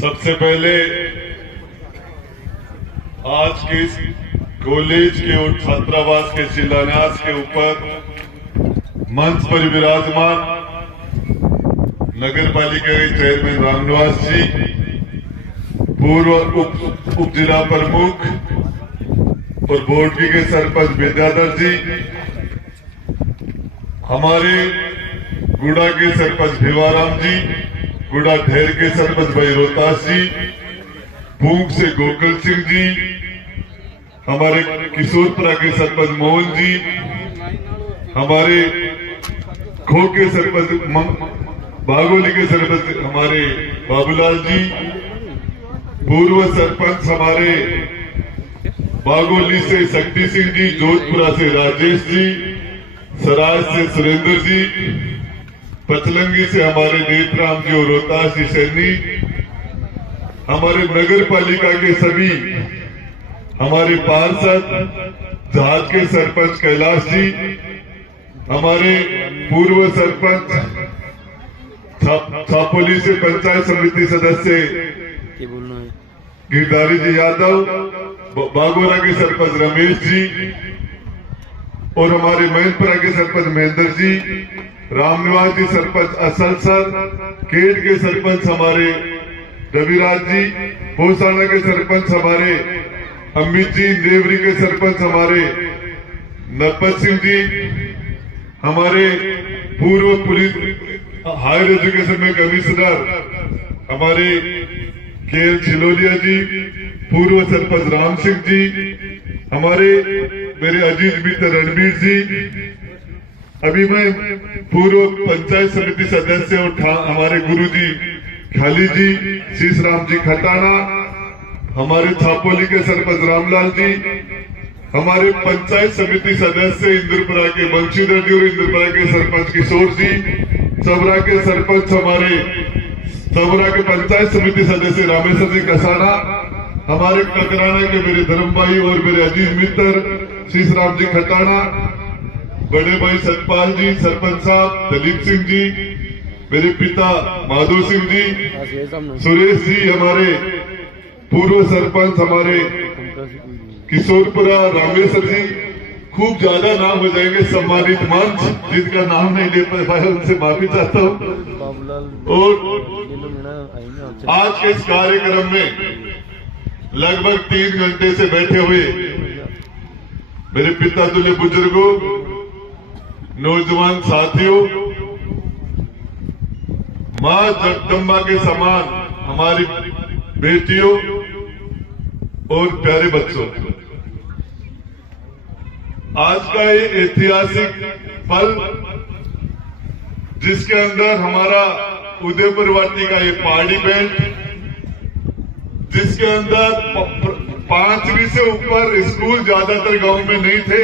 सबसे पहले आज के इस कॉलेज के और छात्रावास के शिलान्यास के ऊपर मंच पर विराजमान नगर पालिका के चेयरमैन रामनिवास जी, पूर्व उप जिला प्रमुख और बोर्ड के सरपंच विद्याधर जी, हमारे गुड़ा के सरपंच भिवाराम जी, गुड़ा ढेर के सरपंच भाई रोहतास जी, पूंख से गोकुल सिंह जी, हमारे किशोरपुरा के सरपंच मोहन जी, हमारे खो के सरपंच बागोली के सरपंच हमारे बाबूलाल जी, पूर्व सरपंच हमारे बागोली से शक्ति सिंह जी, जोधपुरा से राजेश जी, सराय से सुरेंद्र जी, पचलंगी से हमारे नेतराम जी और रोहतास जी सैनी, हमारे नगर पालिका के सभी हमारे पार्षद, जहाज के सरपंच कैलाश जी, हमारे पूर्व सरपंच छापोली से पंचायत समिति सदस्य गिरधारी जी यादव, बागोरा के सरपंच रमेश जी और हमारे मैनपुरा के सरपंच महेंद्र जी, रामनिवास जी सरपंच असल सर, केड के सरपंच हमारे रविराज जी, भोसाना के सरपंच हमारे अमित जी, देवरी के सरपंच हमारे नरपत सिंह जी, हमारे पूर्व पुलिस हायर एजुकेशन में कमिश्नर हमारे केएल छिलोलिया जी, पूर्व सरपंच राम सिंह जी, हमारे मेरे अजीज मित्र रणबीर जी, अभी मैं पूर्व पंचायत समिति सदस्य और हमारे गुरु जी खाली जी, शीश राम जी खटाना, हमारे छापोली के सरपंच रामलाल जी, हमारे पंचायत समिति सदस्य इंद्रपुरा के बंशीधर जी और इंद्रपुरा के सरपंच किशोर जी, सबरा के सरपंच हमारे सबरा के पंचायत समिति सदस्य रामेश्वर जी कसाना, हमारे ककराना के मेरे धर्म भाई और मेरे अजीज मित्र शीश राम जी खटाना, बड़े भाई सतपाल जी, सरपंच साहब दलीप सिंह जी, मेरे पिता माधो सिंह जी, सुरेश जी, हमारे पूर्व सरपंच हमारे किशोरपुरा रामेश्वर जी, खूब ज्यादा नाम हो जाएंगे, सम्मानित मंच जिनका नाम नहीं ले पाया उनसे माफी चाहता हूँ। और आज के इस कार्यक्रम में लगभग 3 घंटे से बैठे हुए मेरे पिता तुल्य बुजुर्गों, नौजवान साथियों, मां जगदम्बा के समान हमारी बेटियों और प्यारे बच्चों, आज का ये ऐतिहासिक पल जिसके अंदर हमारा उदयपुर वाटी का ये पहाड़ी बेल्ट, जिसके अंदर 5वीं से ऊपर स्कूल ज्यादातर गांव में नहीं थे,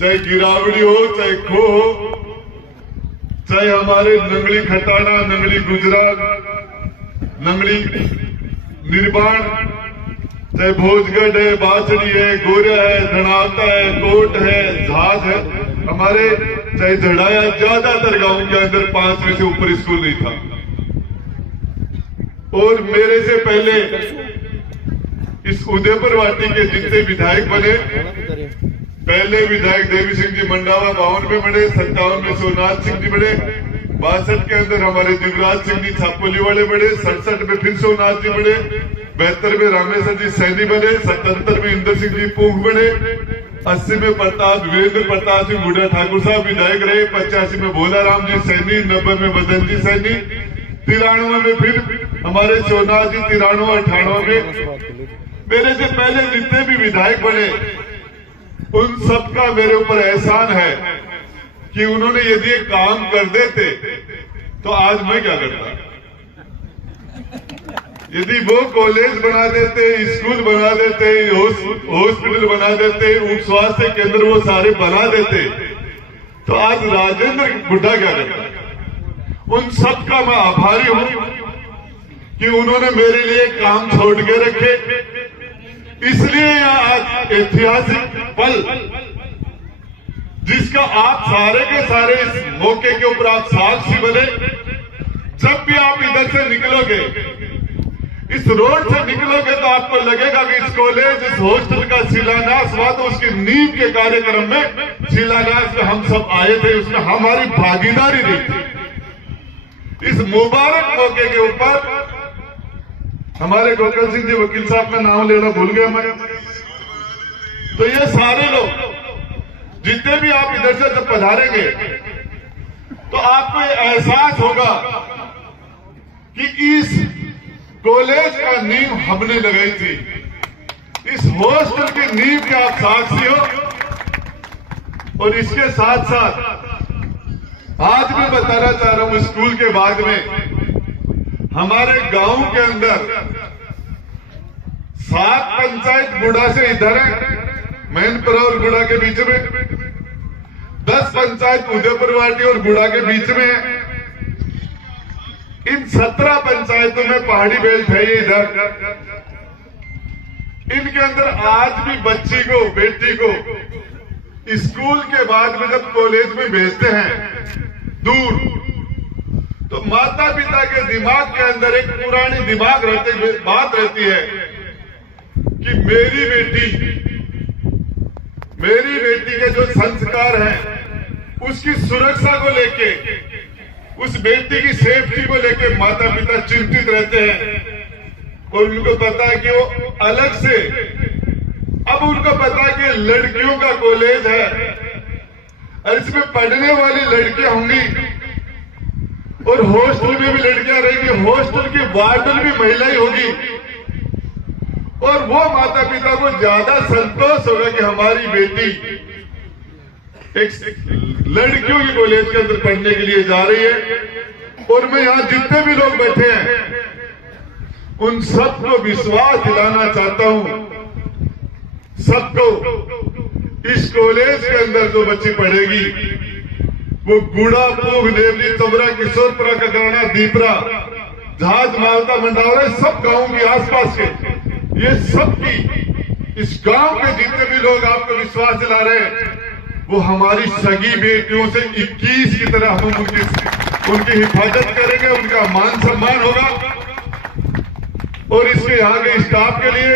चाहे गिरावड़ी हो, चाहे खो हो, चाहे हमारे नंगली खटाना, नंगली गुजरात, नंगली निर्माण, चाहे भोजगढ़ है, बाछड़ी है, गोरा है, धनावता है, कोट है, झाज है, हमारे चाहे झड़ाया, ज्यादातर गांव के अंदर 5वीं से ऊपर स्कूल नहीं था। और मेरे से पहले इस उदयपुर वाटी के जितने विधायक बने, पहले विधायक देवी सिंह जी मंडावा 52 में बने, 57 में सोमनाथ सिंह जी बने, 62 के अंदर हमारे दिवराज सिंह जी छापोली वाले बने, 67 में फिर सोमनाथ जी बने, 72 में रामेश्वर जी सैनी बने, 77 में इंदर सिंह जी पूंख बने, 80 में वीरेंद्र प्रताप सिंह बुढ़ा ठाकुर साहब विधायक रहे, 85 में भोला राम जी सैनी, 90 में मदन जी सैनी, 93 में फिर हमारे सोमनाथ जी, 93, 98 में मेरे से पहले जितने भी विधायक बने, उन सबका मेरे ऊपर एहसान है कि उन्होंने यदि ये काम कर देते तो आज मैं क्या करता। यदि वो कॉलेज बना देते, स्कूल बना देते, हॉस्पिटल बना देते, उप स्वास्थ्य केंद्र वो सारे बना देते, तो आज राजेंद्र बुड्ढा क्या करता। उन सबका मैं आभारी हूं कि उन्होंने मेरे लिए काम छोड़ के रखे। इसलिए आज ऐतिहासिक पल जिसका आप सारे के सारे इस मौके के ऊपर आप साक्षी बने। जब भी आप इधर से निकलोगे, इस रोड से निकलोगे तो आपको लगेगा कि इस कॉलेज, इस हॉस्टल का शिलान्यास हुआ तो उसकी नींव के कार्यक्रम में शिलान्यास में हम सब आए थे, उसमें हमारी भागीदारी रही थी। इस मुबारक मौके के ऊपर हमारे गोकर्ण सिंह जी वकील साहब का नाम लेना भूल गए मैं, तो ये सारे लोग जितने भी आप इधर से जब पधारेंगे तो आपको ये एहसास होगा कि इस कॉलेज का नींव हमने लगाई थी, इस हॉस्टल की नींव के आप साक्षी हो। और इसके साथ साथ आज मैं बताना चाह रहा हूं, स्कूल के बाद में हमारे गांव के अंदर 7 पंचायत गुड़ा से इधर है, मैनपुरा और गुड़ा के बीच में, 10 पंचायत उदयपुर वाटी और गुड़ा के बीच में है। इन 17 पंचायतों में पहाड़ी बेल्ट है ये इधर। इनके अंदर आज भी बच्ची को, बेटी को स्कूल के बाद में जब कॉलेज में भेजते हैं दूर, तो माता पिता के दिमाग के अंदर एक पुरानी दिमाग बात रहती है कि मेरी बेटी के जो संस्कार हैं उसकी सुरक्षा को लेके, उस बेटी की सेफ्टी को लेके माता पिता चिंतित रहते हैं। और उनको पता है कि वो अलग से, अब उनको पता है कि लड़कियों का कॉलेज है और इसमें पढ़ने वाली लड़कियां होंगी और हॉस्टल में भी लड़कियां रहेंगी, हॉस्टल की वार्डन भी महिला ही होगी। और वो माता पिता को ज्यादा संतोष होगा कि हमारी बेटी एक लड़कियों की कॉलेज के अंदर पढ़ने के लिए जा रही है। और मैं यहां जितने भी लोग बैठे हैं उन सबको विश्वास दिलाना चाहता हूं, सबको इस कॉलेज के अंदर जो बच्ची पढ़ेगी वो गुड़ा, पूग, देवली, तबरा, किशोरपुरा, ककराना, दीपरा, जहाज, मालता, मंडावरा, सब गांव के आसपास के, ये सबकी, इस गांव के जितने भी लोग आपको विश्वास दिला रहे हैं वो हमारी सगी बेटियों से 21 की तरह हम उनकी हिफाजत करेंगे, उनका मान सम्मान होगा। और इसके यहाँ के स्टाफ के लिए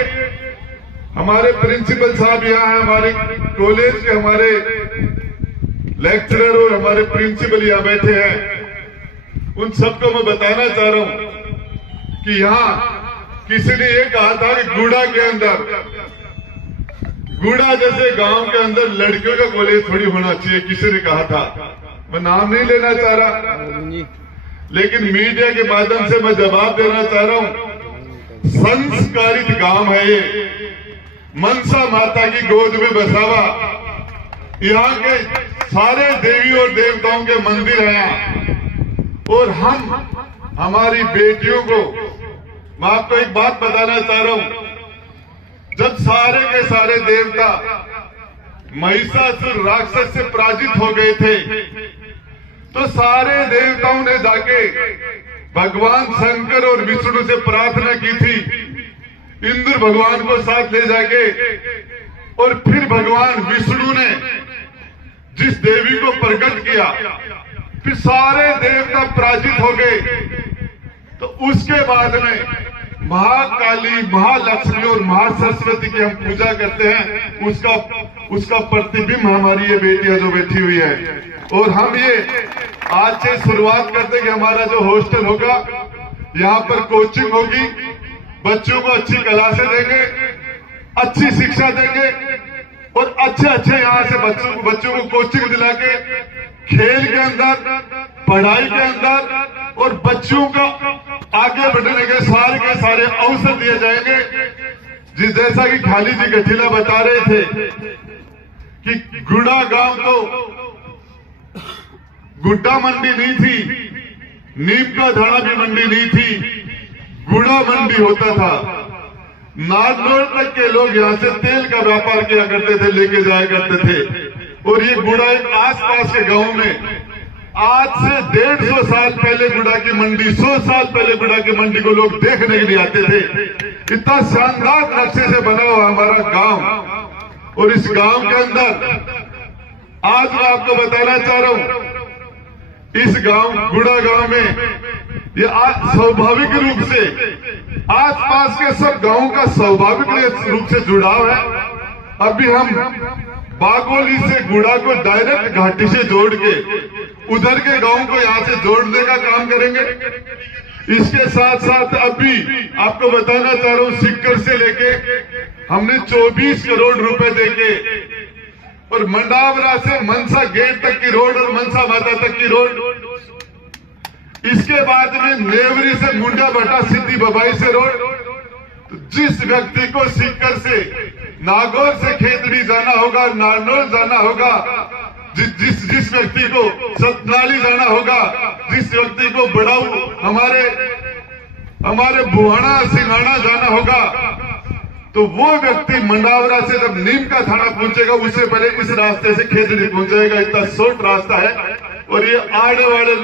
हमारे प्रिंसिपल साहब यहाँ हैं, हमारे कॉलेज के हमारे लेक्चरर और हमारे प्रिंसिपल यहाँ बैठे हैं। उन सबको मैं बताना चाह रहा हूं कि यहाँ किसी ने ये कहा था कि गुड़ा के अंदर, गुड़ा जैसे गांव के अंदर लड़कियों का कॉलेज थोड़ी होना चाहिए, किसी ने कहा था। मैं नाम नहीं लेना चाह रहा, लेकिन मीडिया के माध्यम से मैं जवाब देना चाह रहा हूं। संस्कारित गांव है ये, मनसा माता की गोद में बसा हुआ, यहाँ के सारे देवी और देवताओं के मंदिर हैं। और हम हमारी बेटियों को, मैं आपको एक बात बताना चाह रहा हूं, जब सारे के सारे देवता महिषासुर राक्षस से पराजित हो गए थे तो सारे देवताओं ने जाके भगवान शंकर और विष्णु से प्रार्थना की थी, इंद्र भगवान को साथ ले जाके। और फिर भगवान विष्णु ने जिस देवी को प्रकट किया, फिर सारे देवता पराजित हो गए। तो उसके बाद में महाकाली, महालक्ष्मी और महासरस्वती की हम पूजा करते हैं, उसका प्रतिबिंब हमारी ये बेटियां जो बैठी हुई है। और हम ये आज से शुरुआत करते हैं कि हमारा जो हॉस्टल होगा, यहाँ पर कोचिंग होगी, बच्चों को अच्छी क्लासें देंगे, अच्छी शिक्षा देंगे और अच्छे यहाँ से बच्चों को कोचिंग दिला के खेल के अंदर, पढ़ाई के अंदर और बच्चों का आगे बढ़ने के सारे अवसर दिए जाएंगे। जिस जैसा कि खाली जी गठीला बता रहे थे कि गुड़ा गांव तो गुड्डा मंडी नहीं थी, नीम का धाना भी मंडी नहीं थी, गुड़ा मंडी होता था। नागौर तक के लोग यहाँ से तेल का व्यापार किया करते थे, लेके जाया करते थे। और ये गुड़ा एक आसपास के गांव में आज से 150 साल पहले गुड़ा की मंडी, 100 साल पहले गुड़ा की मंडी को लोग देखने के लिए आते थे। इतना शानदार नक्शे से बना हुआ हमारा गांव। और इस गांव के अंदर आज मैं आपको बताना चाह रहा हूं, इस गांव, गुड़ा गांव में ये आज स्वाभाविक रूप से आसपास के सब गांवों का स्वाभाविक रूप से जुड़ाव है। अभी हम बागोली से गुड़ा को डायरेक्ट घाटी से जोड़ के उधर के गांव को यहां से जोड़ने का काम करेंगे। इसके साथ साथ अभी आपको बताना चाह रहा हूं, सिक्कर से लेके हमने 24 करोड़ रुपए देके और मंडावरा से मनसा गेट तक की रोड और मनसा माता तक की रोड, इसके बाद में नेवरी से मुंडा भट्टा सिद्धि बबाई से रोड। तो जिस व्यक्ति को सिक्कर से नागौर से खेतड़ी जाना होगा, नारनौल जाना होगा, जिस व्यक्ति को सतनाली जाना होगा, जिस व्यक्ति को बड़ाऊ हमारे बुहाना सिंगाना जाना होगा, तो वो व्यक्ति मंडावरा से जब नीम का थाना पहुंचेगा उससे पहले इस रास्ते से खेतड़ी पहुंचेगा। इतना शॉर्ट रास्ता है। और ये आने वाले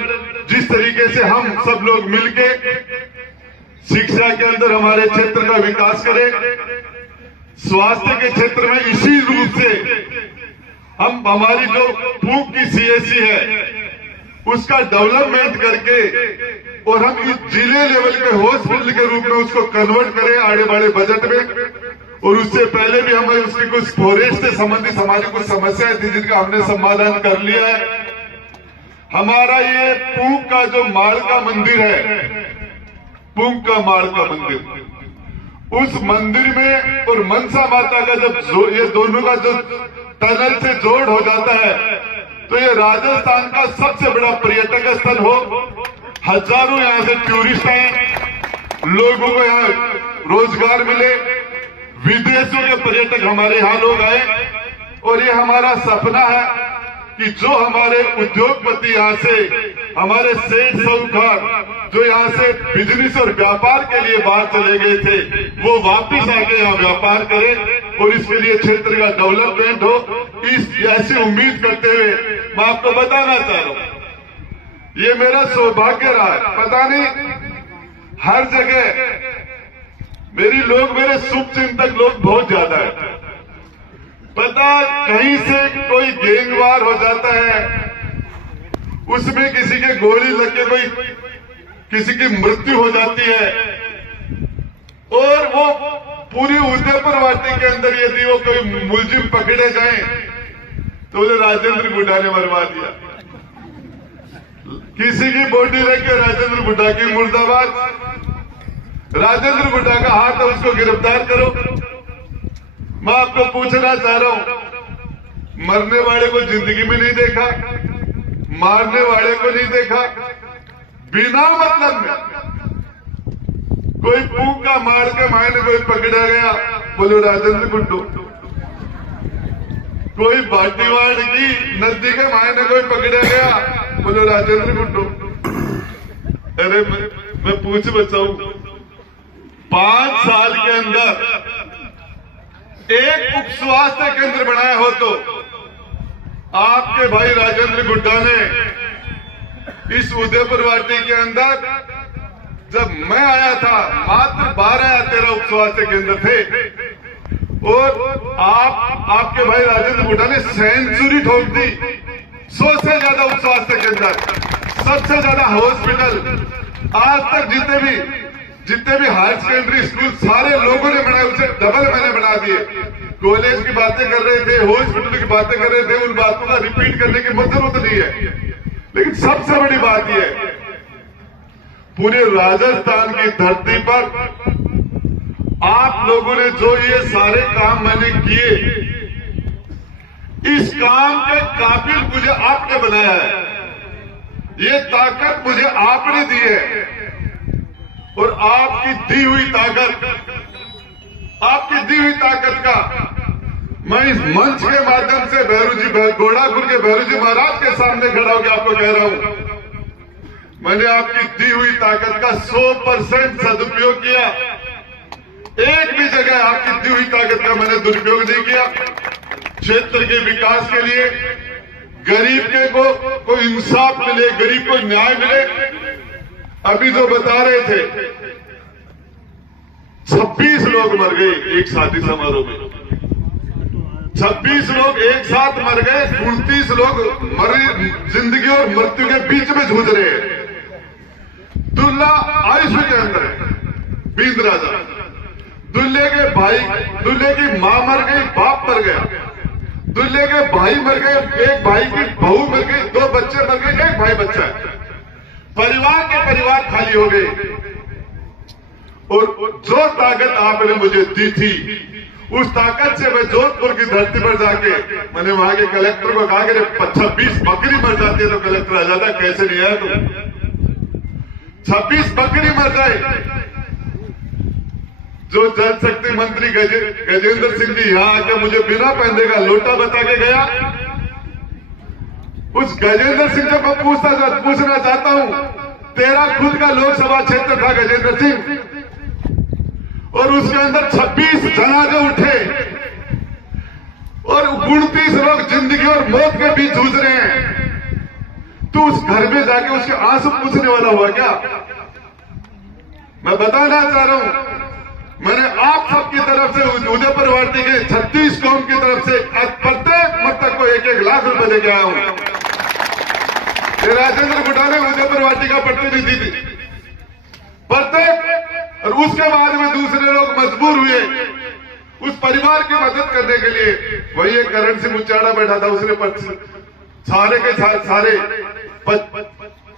जिस तरीके से हम सब लोग मिलके शिक्षा के अंदर हमारे क्षेत्र का विकास करें, स्वास्थ्य के क्षेत्र में इसी रूप से हम हमारी जो पूक की सीएससी है उसका डेवलपमेंट करके और हम इस जिले लेवल के हॉस्पिटल के रूप में उसको कन्वर्ट करें आने वाले बजट में। और उससे पहले भी हमें उसकी कुछ फॉरेस्ट से संबंधित हमारी कुछ समस्याएं थी जिनका हमने समाधान कर लिया है। हमारा ये पूक का जो माल का मंदिर है, पूक का माल का मंदिर, उस मंदिर में और मनसा माता का जब ये दोनों का जो टनल से जोड़ हो जाता है तो ये राजस्थान का सबसे बड़ा पर्यटक स्थल हो। हजारों यहां से टूरिस्ट आए, लोगों को यहाँ रोजगार मिले, विदेशों के पर्यटक हमारे यहाँ लोग आए। और ये हमारा सपना है कि जो हमारे उद्योगपति यहाँ से, हमारे सेठ साहूकार जो यहाँ से बिजनेस और व्यापार के लिए बाहर चले गए थे, वो वापस आके यहाँ व्यापार करें और इसके लिए क्षेत्र का डेवलपमेंट हो। इस ऐसी उम्मीद करते हुए मैं आपको बताना चाह रहा हूँ, ये मेरा सौभाग्य रहा है। पता नहीं हर जगह मेरे शुभ चिंतक लोग बहुत ज्यादा है। पता कहीं से कोई गैंगवार हो जाता है, उसमें किसी के गोली लग के कोई किसी की मृत्यु हो जाती है और वो पूरी उदयपुर वाटी के अंदर यदि वो कोई मुलजिम पकड़े जाए तो बोले राजेंद्र गुड्डा ने मरवा दिया। किसी की बॉडी लेके राजेंद्र गुड्डा की मुर्दाबाद, राजेंद्र गुड्डा का हाथ है उसको गिरफ्तार करो। मैं आपको पूछना चाह रहा हूं, मरने वाले को जिंदगी में नहीं देखा, मारने वाले को नहीं देखा, बिना मतलब में कोई पूका मार के मायने कोई पकड़ा गया, बोलो राजेंद्र गुड्डू। कोई बाटीवाड़ की नदी के मायने कोई पकड़ा गया, बोलो राजेंद्र गुड्डू। अरे मैं पूछ बचाऊं, 5 साल के अंदर एक उप स्वास्थ्य केंद्र बनाया हो तो आपके भाई राजेंद्र गुड्डा ने इस उदयपुर वाटी के अंदर, जब मैं आया था मात्र 12 या 13 उप स्वास्थ्य केंद्र थे और आपके भाई राजेंद्र गुड्डा ने सेंचुरी ठोक दी। 100 से ज्यादा उप स्वास्थ्य केंद्र, सबसे ज्यादा हॉस्पिटल। आज तक जितने भी हायर सेकेंडरी स्कूल सारे लोगों ने बनाए, उसे डबल मैंने बना दिए। कॉलेज की बातें कर रहे थे, हॉस्पिटल की बातें कर रहे थे, उन बातों का रिपीट करने की जरूरत नहीं है। लेकिन सबसे बड़ी बात यह है, पूरे राजस्थान की धरती पर आप लोगों ने जो ये सारे काम मैंने किए, इस काम के काबिल मुझे आपने बनाया है। ये ताकत मुझे आपने दी है और आपकी दी हुई ताकत का मैं इस मंच के माध्यम से घोड़ापुर के भैरू जी महाराज के सामने खड़ा होकर आपको कह रहा हूं, मैंने आपकी दी हुई ताकत का 100% सदुपयोग किया। एक भी जगह आपकी दी हुई ताकत का मैंने दुरुपयोग नहीं किया। क्षेत्र के विकास के लिए, गरीब के को इंसाफ मिले, गरीब को न्याय मिले। अभी जो बता रहे थे 26 लोग मर गए एक शादी समारोह में, 26 लोग एक साथ मर गए, 29 लोग जिंदगी और मृत्यु के बीच में जूझ रहे हैं। दूल्हा आयुष के अंदर है, बींद राजा। दूल्हे के भाई, दूल्हे की मां मर गई, बाप मर गया, दूल्हे के भाई मर गए, एक भाई की बहू मर गई, 2 बच्चे मर गए, एक भाई बच्चा है। परिवार के परिवार खाली हो गए। और जो ताकत आपने मुझे दी थी, उस ताकत से मैं जोधपुर की धरती पर जाके मैंने वहां के कलेक्टर को कहा कि 26 बकरी मर जाती है तो कलेक्टर आ जाता, कैसे नहीं आया तुम? 26 बकरी मर जाए। जो जल शक्ति मंत्री गजेंद्र सिंह जी यहां आके मुझे बिना पहनने का लोटा बता के गया, उस गजेंद्र सिंह से मैं पूछना चाहता हूं, तेरा खुद का लोकसभा क्षेत्र था गजेंद्र सिंह, और उसके अंदर 26 जनाजे उठे और 29 लोग जिंदगी और मौत के बीच जूझ रहे हैं। तू उस घर में जाके उसके आंसू पूछने वाला हुआ क्या? मैं बताना चाह रहा हूं, मैंने आप सबकी तरफ से उदयपुर वार्डी के 36 कौम की तरफ से प्रत्येक मृतक को 1-1 लाख रुपए लेके आया हूं। राजेंद्र गुड्डा ने उदयपुर वार्डी का प्रतिनिधि थी प्रत्येक, और उसके बाद में दूसरे लोग मजबूर हुए उस परिवार की मदद करने के लिए। वही एक करण सिंह मुचाड़ा बैठा था, उसने सारे के सारे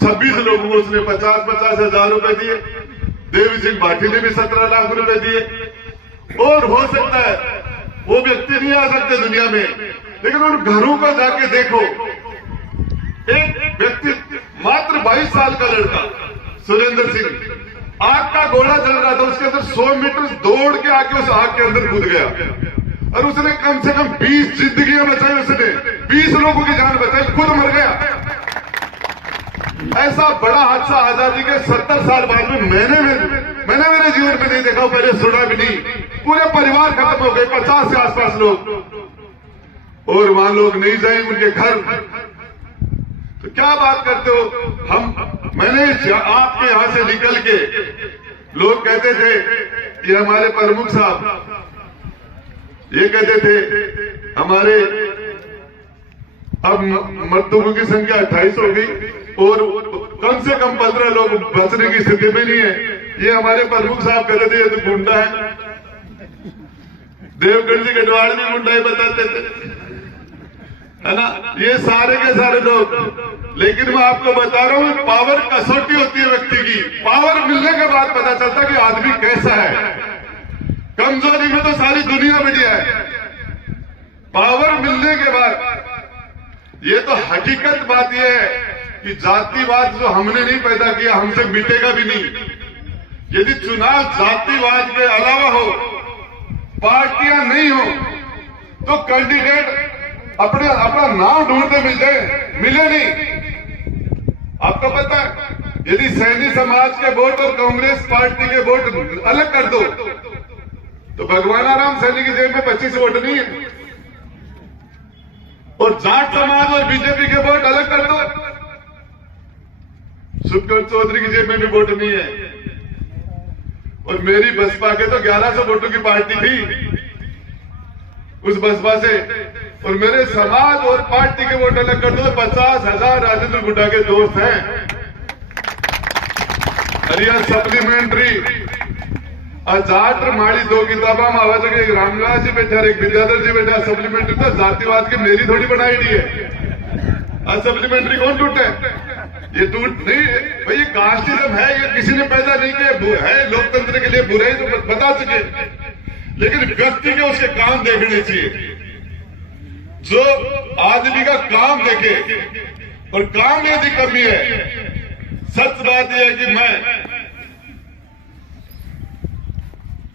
26 लोगों को उसने 50-50 हजार रुपए दिए। देवी सिंह भाटी ने भी 17 लाख रुपए दिए। और हो सकता है वो व्यक्ति नहीं आ सकते दुनिया में, लेकिन उन घरों को जाके देखो। एक व्यक्ति मात्र 22 साल का लड़का सुरेंद्र सिंह, आग का गोला जल रहा था, उसके अंदर 100 मीटर दौड़ के आके उस आग के अंदर कूद गया, और उसने कम से कम 20 जिंदगियां बचाई, उसने 20 लोगों की जान बचाई, खुद मर गया। ऐसा बड़ा हादसा आजादी के 70 साल बाद में मैंने मेरे जीवन में नहीं देखा, पहले सुना भी नहीं। पूरे परिवार खत्म हो गए, 50 के आसपास लोग, और वहां लोग नहीं जाए उनके घर। तो क्या बात करते हो? मैंने आपके यहां से निकल के, लोग कहते थे कि हमारे प्रमुख साहब ये कहते थे हमारे अब मृतकों की संख्या 28 हो गई और कम से कम 15 लोग बचने की स्थिति में नहीं है। ये हमारे प्रमुख साहब कहते थे ये तो गुंडा है। देवगढ़ जी गढ़वाल में गुंडा ही बताते थे, है ना, ये सारे के सारे लोग। लेकिन मैं आपको बता रहा हूं, पावर कसौटी होती है व्यक्ति की। पावर मिलने के बाद पता चलता कि आदमी कैसा है। कमजोरी में तो सारी दुनिया बढ़िया है, पावर मिलने के बाद ये तो हकीकत बात यह है कि जातिवाद जो हमने नहीं पैदा किया, हमसे मिटेगा भी नहीं। यदि चुनाव जातिवाद के अलावा हो, पार्टियां नहीं हो, तो कैंडिडेट अपना नाम ढूंढते मिल जाए, मिले नहीं। आपको पता है, यदि सैनी समाज के वोट और कांग्रेस पार्टी के वोट अलग कर दो तो भगवान राम सैनी की जेब में 25 वोट नहीं है, और जाट समाज और बीजेपी के वोट अलग कर दो, सुखदेव चौधरी की जेब में भी वोट नहीं है। और मेरी बसपा के तो 1100 वोटों की पार्टी थी उस बसपा से, और मेरे समाज और पार्टी के वोट अलग कर दो 50,000 राजेंद्र गुड्डा के दोस्त हैं। हरियाणा सप्लीमेंट्री जाट माड़ी 2 किताबा में आवाज है, रामनिवास जी बैठा, एक विद्याधर जी बैठा। सप्लीमेंट्री तो जातिवाद की मेरी थोड़ी बनाई दी है। सप्लीमेंट्री कौन टूटे? ये टूट नहीं भाई, ये कास्टिज्म है, ये किसी ने पैदा नहीं किया है। लोकतंत्र के लिए बुराई तो बता सके, लेकिन व्यक्ति के उसके काम देखने चाहिए। जो आदमी का काम देखे, और काम यदि कमी है, सच बात यह है कि मैं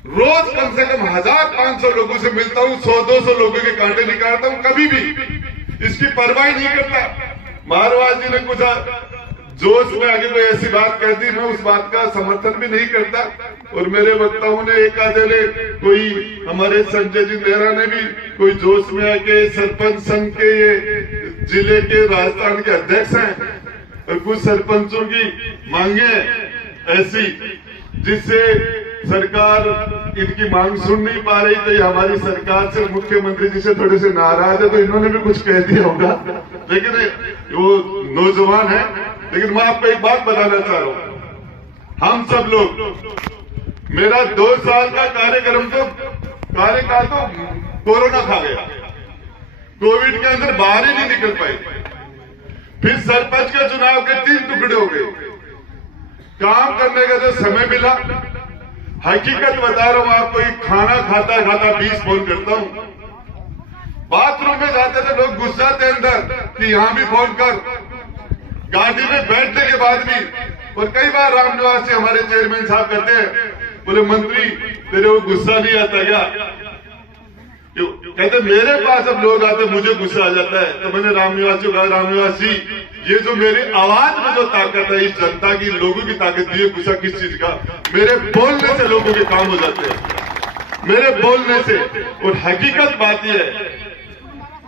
रोज कम से कम 1000-500 लोगों से मिलता हूं, 100-200 लोगों के कांटे निकालता हूं, कभी भी इसकी परवाह नहीं करता। मारवाड़ जी ने कुछ जोश में आगे कोई ऐसी बात कह दी, मैं उस बात का समर्थन भी नहीं करता। और मेरे वक्ताओं ने एक आधे, कोई हमारे संजय जी नेहरा ने भी कोई जोश में आके सरपंच संघ के ये जिले के राजस्थान के अध्यक्ष हैं, और कुछ सरपंचों की मांगे ऐसी जिससे सरकार इनकी मांग सुन नहीं पा रही। तो ये हमारी सरकार से, मुख्यमंत्री जी से थोड़े से नाराज है, तो इन्होंने भी कुछ कह दिया होगा। लेकिन वो नौजवान है। लेकिन मैं आपको एक बात बताना चाह रहा हूं, हम सब लोग, मेरा 2 साल का कार्यकाल तो कोरोना खा गया, कोविड के अंदर बाहर ही नहीं निकल पाए। फिर सरपंच के चुनाव के 3 टुकड़े हो गए, काम करने का जो समय मिला, हकीकत बता रहा हूं आपको, खाना खाता खाता 20 फोन करता हूं। बाथरूम में जाते थे लोग गुस्साते अंदर कि यहां भी फोन कर, गाड़ी में बैठने के बाद भी। और कई बार रामनिवास से हमारे चेयरमैन साहब कहते हैं, बोले मंत्री तेरे को गुस्सा नहीं आता क्या? कहते मेरे पास अब लोग आते मुझे गुस्सा आ जाता है। तो मैंने रामनिवास को कहा, रामनिवास जी ये जो मेरी आवाज में जो ताकत है, इस जनता की, लोगों की ताकत, ये गुस्सा किस चीज का? मेरे बोलने से लोगों के काम हो जाते हैं, मेरे बोलने से। और हकीकत बात यह है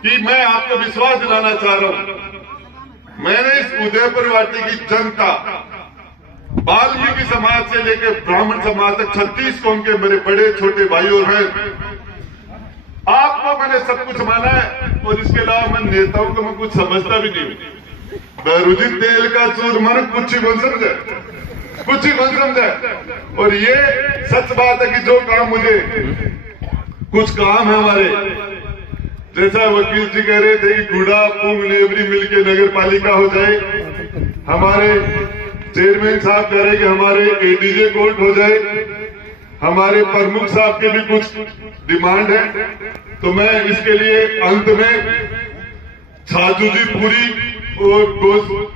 कि मैं आपको विश्वास दिलाना चाह रहा हूं, मैंने इस उदयपुर वाटी की जनता, वाल्मीकि समाज से लेकर ब्राह्मण समाज तक 36 कौम के मेरे बड़े छोटे भाई और बहन, आपको मैंने सब कुछ माना है। और इसके अलावा मैं नेताओं को मैं कुछ समझता भी नहीं हूं। बहरूजी तेल का चूर मन कुछ ही बन समझे, कुछ ही बन समझे। और ये सच बात है कि जो काम मुझे, कुछ काम है हमारे, जैसा वकील जी कह रहे थे कि गुड़ा पुंग नेवरी मिलके नगर पालिका हो जाए, हमारे चेयरमैन साहब कह रहे कि हमारे एडीजे कोर्ट हो जाए, हमारे प्रमुख साहब के भी कुछ डिमांड है। तो मैं इसके लिए अंत में छाजू जी पुरी और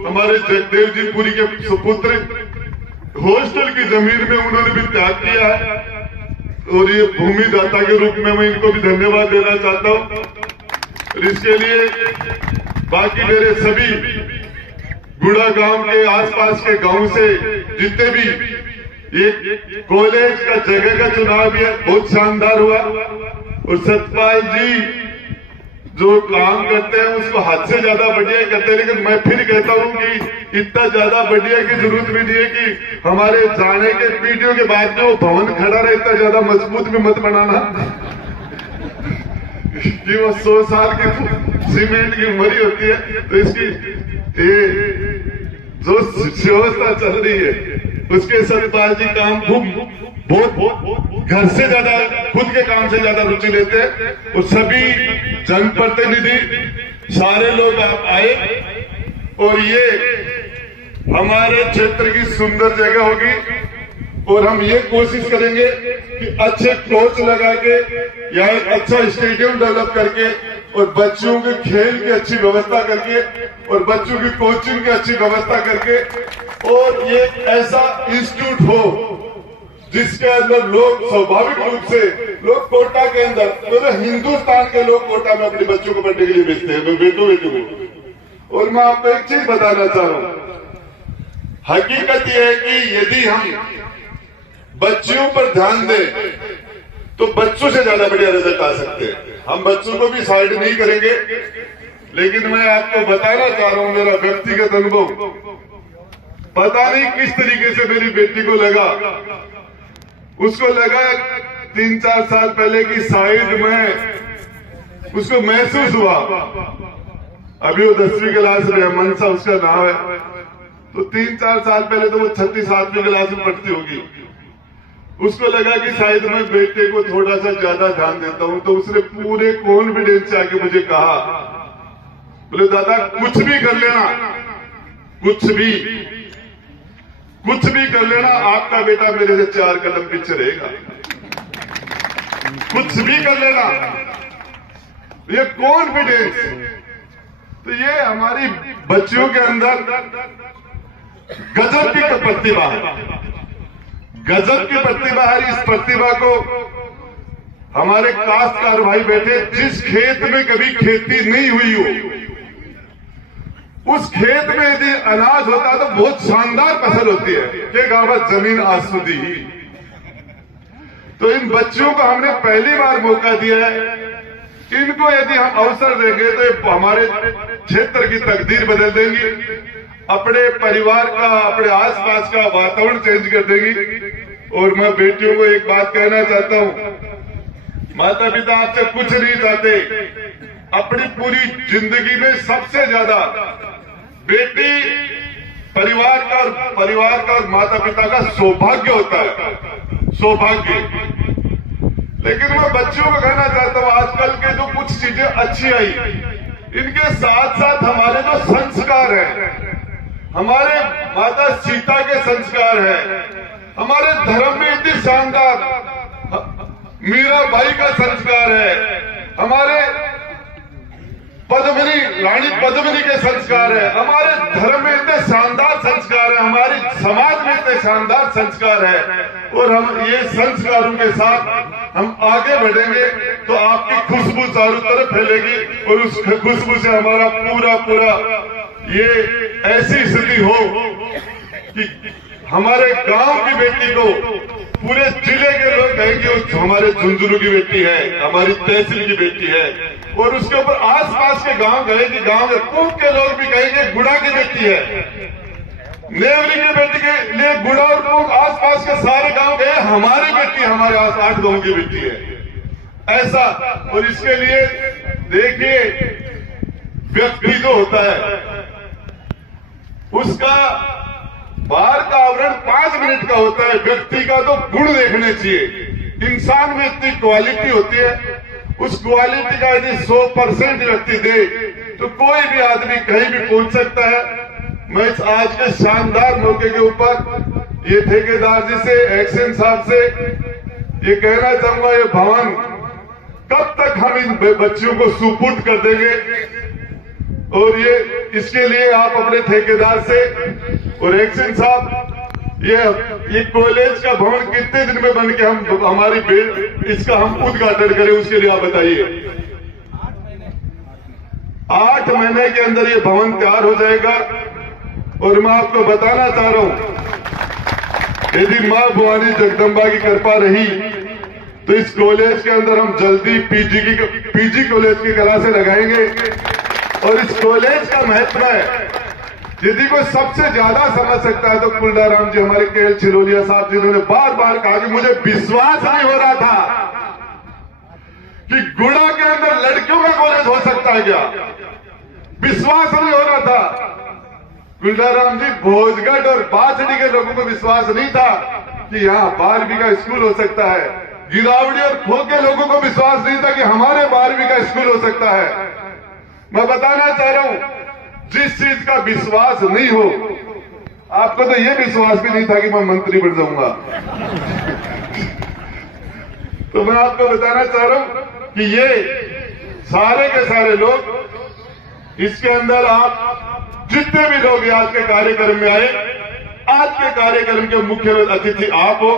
हमारे जगदेव जी पुरी के सुपुत्र, हॉस्टल की जमीन में उन्होंने भी त्याग किया है, और ये भूमि दाता के रूप में मैं इनको भी धन्यवाद देना चाहता हूं। और इसके लिए बाकी मेरे सभी गुड़ा गांव के आसपास के गांव से जितने भी, ये कॉलेज का जगह का चुनाव भी बहुत शानदार हुआ। और सतपाल जी जो काम करते हैं उसको हद से ज्यादा बढ़िया करते हैं। लेकिन मैं फिर कहता हूं कि इतना ज्यादा बढ़िया की जरूरत भी नहीं है कि हमारे जाने के पीढ़ियों के बाद में वो भवन खड़ा रहे, इतना ज्यादा मजबूत भी मत बनाना कि वो 100 साल की सीमेंट की उम्र होती है। तो इसकी जो व्यवस्था चल रही है उसके सतपाल जी काम खूब बहुत घर से ज्यादा, खुद के काम से ज्यादा रुचि लेते हैं। और सभी जनप्रतिनिधि सारे लोग आप आए, और ये हमारे क्षेत्र की सुंदर जगह होगी। और हम ये कोशिश करेंगे कि अच्छे कोच लगा के या एक अच्छा स्टेडियम डेवलप करके, और बच्चों के खेल की अच्छी व्यवस्था करके, और बच्चों की कोचिंग की अच्छी व्यवस्था करके, और ये ऐसा इंस्टीट्यूट हो जिसके अंदर लोग स्वाभाविक रूप से, लोग कोटा के अंदर, तो हिंदुस्तान के लोग कोटा में अपने बच्चों को पढ़ने के लिए भेजते हैं, बेटों को। और मैं आपको एक चीज बताना चाह रहा हूं, हकीकत यह है कि यदि हम बच्चियों पर ध्यान दें तो बच्चों से ज्यादा बढ़िया रिजल्ट आ सकते हैं। हम बच्चों को भी साइड नहीं करेंगे, लेकिन मैं आपको बताना चाह रहा हूं मेरा व्यक्तिगत अनुभव, पता नहीं किस तरीके से मेरी बेटी को लगा, उसको लगा 3-4 साल पहले की साइड में उसको महसूस हुआ। अभी वो 10वीं क्लास में, मनसा उसका नाम है, तो 3-4 साल पहले तो वो 6वीं-7वीं क्लास में पढ़ती होगी। उसको लगा कि शायद मैं बेटे को थोड़ा सा ज्यादा ध्यान देता हूं। तो उसने पूरे कॉन्फिडेंस से आके मुझे कहा, बोले दादा कुछ भी कर लेना, कुछ भी कर लेना, आपका बेटा मेरे से 4 कदम पीछे रहेगा। कुछ भी कर लेना, ये कॉन्फिडेंस, तो ये हमारी बच्चियों के अंदर गजब की प्रतिभा है, गजब की प्रतिभा है। इस प्रतिभा को हमारे काश्तकार भाई बैठे, जिस खेत में कभी खेती नहीं हुई हो, उस खेत में यदि अनाज होता है तो बहुत शानदार फसल होती है कि गावत जमीन आसूदी। तो इन बच्चों को हमने पहली बार मौका दिया है, इनको यदि हम अवसर देंगे तो ये हमारे क्षेत्र की तकदीर बदल देंगी, अपने परिवार का, अपने आसपास का वातावरण चेंज कर देंगी। और मैं बेटियों को एक बात कहना चाहता हूं, माता पिता आपसे कुछ नहीं चाहते, अपनी पूरी जिंदगी में सबसे ज्यादा बेटी परिवार का और माता पिता का सौभाग्य होता है, सौभाग्य। लेकिन मैं बच्चों को कहना चाहता हूं, आजकल के जो कुछ चीजें अच्छी आई, इनके साथ साथ हमारे जो संस्कार हैं, हमारे माता सीता के संस्कार हैं, हमारे धर्म में इतनी शानदार मीराबाई का संस्कार है, हमारे रानी पद्मिनी के संस्कार है, हमारे धर्म में इतने शानदार संस्कार है, हमारे समाज में इतने शानदार संस्कार है। और हम ये संस्कारों के साथ हम आगे बढ़ेंगे तो आपकी खुशबू चारों तरफ फैलेगी और उस खुशबू से हमारा पूरा ये ऐसी स्थिति हो कि हमारे गांव की बेटी को पूरे जिले के लोग कहेंगे वो हमारे झुंझुनू की बेटी है, हमारी तहसील की बेटी है। और उसके ऊपर आसपास के गांव कहेंगे, गांव के कुंभ के लोग भी कहेंगे गुड़ा की बेटी है। नेवरी की बेटी के लिए गुड़ा और कुंभ आसपास के सारे गांव गए, हमारी बेटी, हमारे 8 गांव की बेटी है, ऐसा। और इसके लिए देखिए, व्यक्ति जो होता है उसका बाहर का आवरण 5 मिनट का होता है, व्यक्ति का तो गुण देखने चाहिए। इंसान में इतनी क्वालिटी होती है, उस क्वालिटी का यदि 100% व्यक्ति दे तो कोई भी आदमी कहीं भी पहुंच सकता है। मैं इस आज के शानदार मौके के ऊपर ये ठेकेदार जी से, एक्शन साहब से ये कहना चाहूंगा, ये भवन कब तक हम इन बच्चियों को सुपुर्द कर देंगे, और ये इसके लिए आप अपने ठेकेदार से और एक्शन साहब, ये कॉलेज का भवन कितने दिन में बन के हम हमारी इसका हम उद्घाटन करें, उसके लिए आप बताइए। 8 महीने के अंदर ये भवन तैयार हो जाएगा। और मैं आपको बताना चाह रहा हूं, यदि मां भवानी जगदम्बा की कृपा रही तो इस कॉलेज के अंदर हम जल्दी पीजी कॉलेज की क्लासें लगाएंगे। और इस कॉलेज का महत्व है, यदि कोई सबसे ज्यादा समझ सकता है तो कुलदाराम जी, हमारे केएल छिलोलिया साहब, जिन्होंने बार बार कहा कि मुझे विश्वास नहीं हो रहा था कि गुड़ा के अंदर लड़कियों का कॉलेज हो सकता है क्या, विश्वास नहीं हो रहा था। कुलदाराम जी, भोजगढ़ और बाछड़ी के लोगों को विश्वास नहीं था कि यहाँ 12वीं का स्कूल हो सकता है। गिरावड़ी और खो के लोगों को विश्वास नहीं था कि हमारे 12वीं का स्कूल हो सकता है। मैं बताना चाह रहा हूं, जिस चीज का विश्वास नहीं हो, आपको तो यह विश्वास भी नहीं था कि मैं मंत्री बन जाऊंगा। तो मैं आपको बताना चाह रहा हूं कि ये सारे के सारे लोग, इसके अंदर आप जितने भी लोग आज के कार्यक्रम में आए, आज के कार्यक्रम के मुख्य अतिथि आप हो।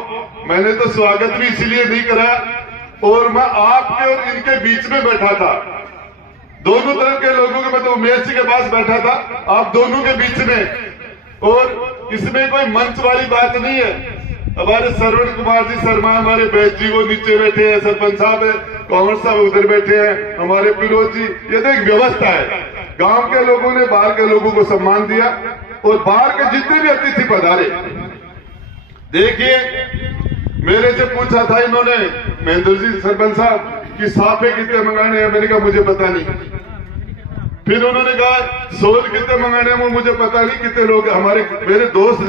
मैंने तो स्वागत भी इसीलिए नहीं कराया, और मैं आपके और इनके बीच में बैठा था, दोनों तरफ के लोगों के, मतलब उमेश जी के पास बैठा था, आप दोनों के बीच में। और इसमें कोई मंच वाली बात नहीं है। हमारे श्रवण कुमार जी शर्मा, हमारे बैच जी वो नीचे बैठे हैं, सरपंच साहब है, कांवड़ साहब उधर बैठे हैं, हमारे पिरोज जी, ये तो एक व्यवस्था है। गांव के लोगों ने बाहर के लोगों को सम्मान दिया, और बाहर के जितने भी अतिथि पधारे, देखिए मेरे से पूछा था इन्होंने, महेंद्र जी सरपंच साहब, कि साफे कितने मंगाने हैं, मैंने कहा मुझे पता नहीं। फिर उन्होंने कहा सोल कितने मंगाने हैं, वो मुझे पता नहीं कितने लोग, हमारे मेरे दोस्त